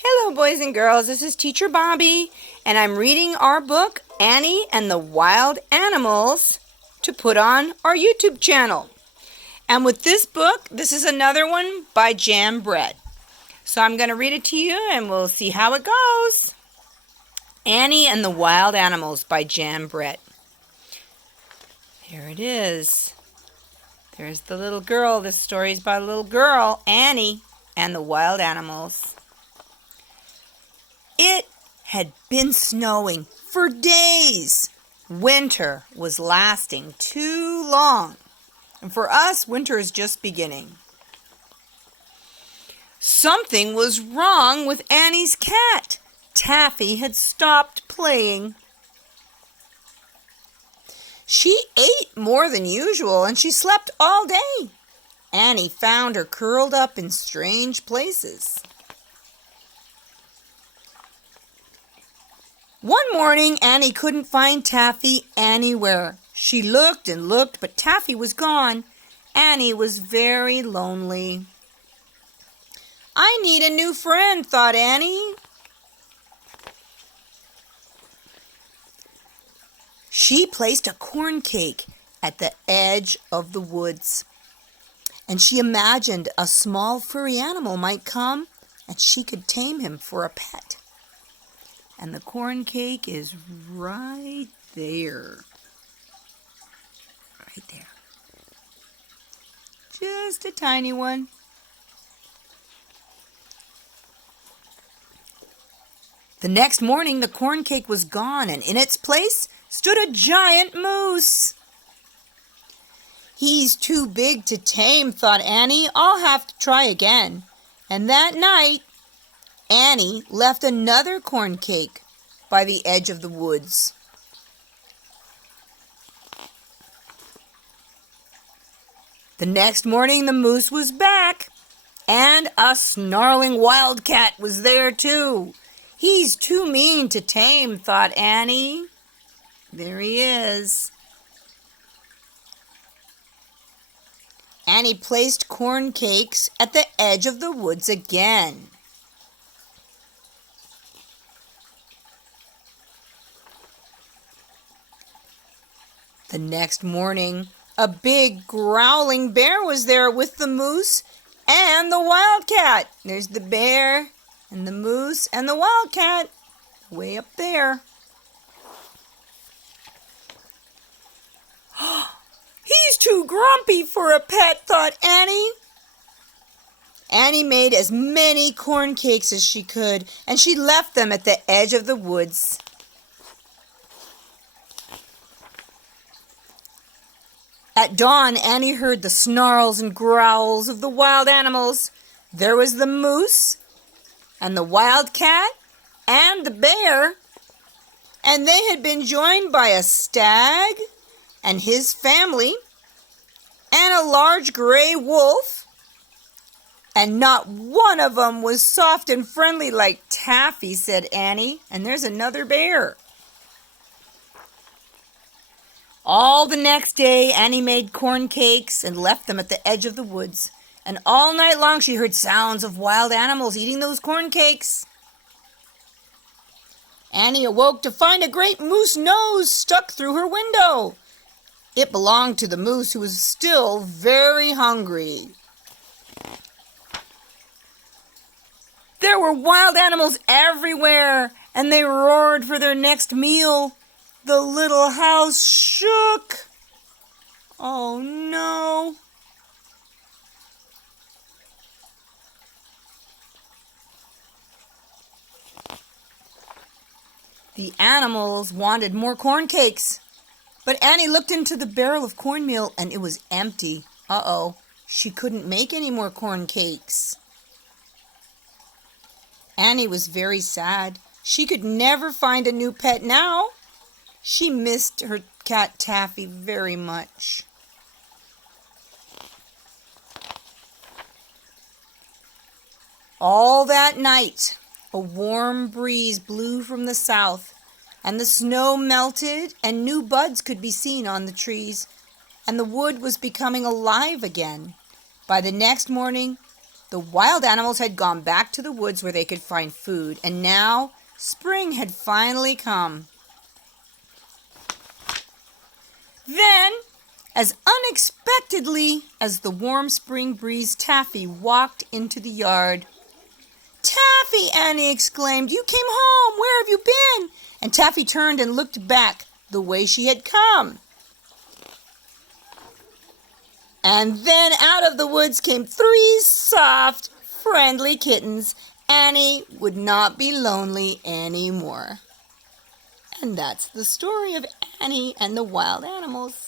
Hello, boys and girls. This is Teacher Bobby, and I'm reading our book, Annie and the Wild Animals, to put on our YouTube channel. And with this book, this is another one by Jan Brett. So I'm going to read it to you, and we'll see how it goes. Annie and the Wild Animals by Jan Brett. Here it is. There's the little girl. This story is about a little girl, Annie, and the wild animals. It had been snowing for days. Winter was lasting too long. And for us, winter is just beginning. Something was wrong with Annie's cat. Taffy had stopped playing. She ate more than usual, and she slept all day. Annie found her curled up in strange places. One morning, Annie couldn't find Taffy anywhere. She looked and looked, but Taffy was gone. Annie was very lonely. I need a new friend, thought Annie. She placed a corn cake at the edge of the woods, and she imagined a small furry animal might come, and she could tame him for a pet. And the corn cake is right there. Right there. Just a tiny one. The next morning, the corn cake was gone, and in its place stood a giant moose. He's too big to tame, thought Annie. I'll have to try again. And that night, Annie left another corn cake by the edge of the woods. The next morning, the moose was back, and a snarling wildcat was there too. He's too mean to tame, thought Annie. There he is. Annie placed corn cakes at the edge of the woods again. The next morning, a big growling bear was there with the moose and the wildcat. There's the bear and the moose and the wildcat way up there. He's too grumpy for a pet, thought Annie. Annie made as many corn cakes as she could, and she left them at the edge of the woods. At dawn, Annie heard the snarls and growls of the wild animals. There was the moose, and the wildcat, and the bear, and they had been joined by a stag and his family, and a large gray wolf, and not one of them was soft and friendly like Taffy, said Annie, and there's another bear. All the next day, Annie made corn cakes and left them at the edge of the woods, and all night long she heard sounds of wild animals eating those corn cakes. Annie awoke to find a great moose nose stuck through her window. It belonged to the moose, who was still very hungry. There were wild animals everywhere, and they roared for their next meal. The little house shook. Oh no. The animals wanted more corn cakes. But Annie looked into the barrel of cornmeal, and it was empty. Uh-oh, she couldn't make any more corn cakes. Annie was very sad. She could never find a new pet now. She missed her cat Taffy very much. All that night, a warm breeze blew from the south, and the snow melted, and new buds could be seen on the trees, and the wood was becoming alive again. By the next morning, The wild animals had gone back to the woods where they could find food, and now spring had finally come. Then, as unexpectedly as the warm spring breeze, Taffy walked into the yard. "Taffy!" Annie exclaimed. "You came home! Where have you been?" And Taffy turned and looked back the way she had come. And then out of the woods came 3 soft, friendly kittens. Annie would not be lonely anymore. And that's the story of Annie and the wild animals.